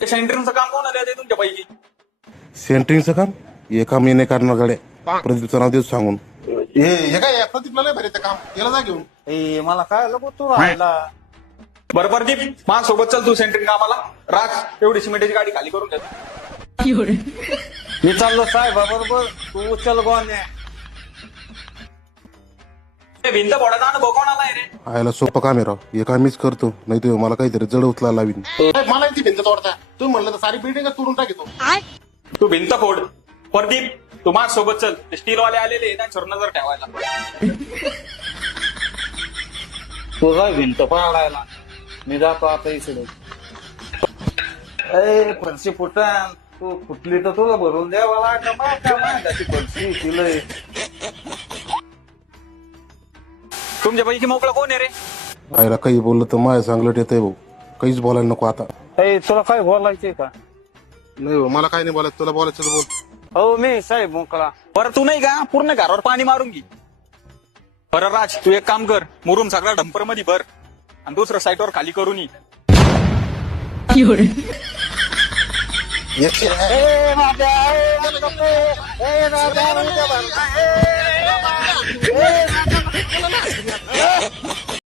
ते सेंटरिंगचं काम कोणाला येते तुमच्या पैकी? सेंटरिंगचं काम हे काम येणे करणार गाड्या प्रदीपचं नाव देऊ सांगून. हे काय प्रदीपला नाही भरायचं काम, याला जा घेऊन. ए मला काय लगो तू राहिला. बरं प्रदीप, माझ्यासोबत चल तू सेंटरिंग कामाला. राज एवढी सिमेंटची गाडी खाली करून ठेव. मी चाललो साहेबाबरोबर, तू उचल गोण्या. ते भिंत फोडायचा अनुभव कोणाला आहे रे? आयला सोपं काम आहे राव, हे काम मीच करतो, नाही तर मला काहीतरी जड उचला लावीन. मला ती भिंत तोडता, तुम्ही म्हणलं तर सारी बिल्डिंग तोडून टाकतो. तू भिंत फोड. प्रदीप तू माझ्यासोबत चल, ते स्टीलवाले आलेले त्यांच्यावर नजर ठेवायला. तुझा भिंत पाडायला मी जातो आता इकडे. ए फरशी फुटन, तू फुटली तर तुला भरून द्यावा लागलं. माझ्याची फरशी तिलय. तुमच्यापैकी मोकळं कोण आहे रे? आयला काही बोललं तर माझ्या चांगलं येतंय भाऊ, काहीच बोलायला नको आता. ए तुला काय बोलायचंय का? नाही हो, मला काय नाही बोलायचं, तुला बोलायचं तर बोल. हो मी साहेब मोकळा. बरं तू नाही का पूर्ण घरावर पाणी मारून घे. बरं राज, तू एक काम कर, मुरुम सगळा डंपर मध्ये भर आणि दुसरं साईटवर खाली करून ये. ए माझ्या ए माझ्या